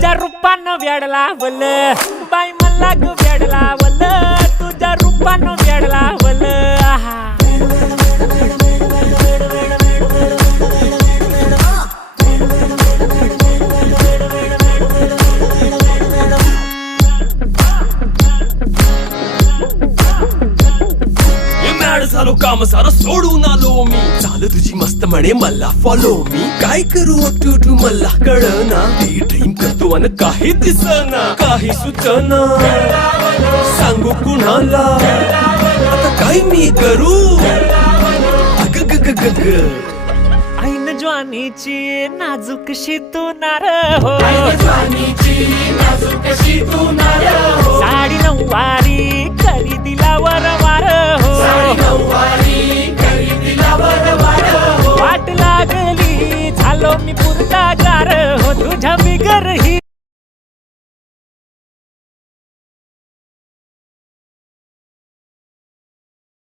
तुझ्या रूपानं वेड लावल बाई मला ग वेड लावल तुझ्या रूपानं वेड लावल आहा झालो काम सारं सोडून आलो मी चाल तुझी मस्त म्हणे मला फॉलो मी काय करू टू मला कळना ती ड्रीम करतो अन काही दिसना काही सुचना सांगू कुणाला आता काय मी करू अग ग ग ग ग ऐन ज्वानीची नाजूकशी तू नार हो साडी नऊवारी करी दिला वरवार हो वाट लागली झालो मी पुरता गार हो तुझ्या बिगर ही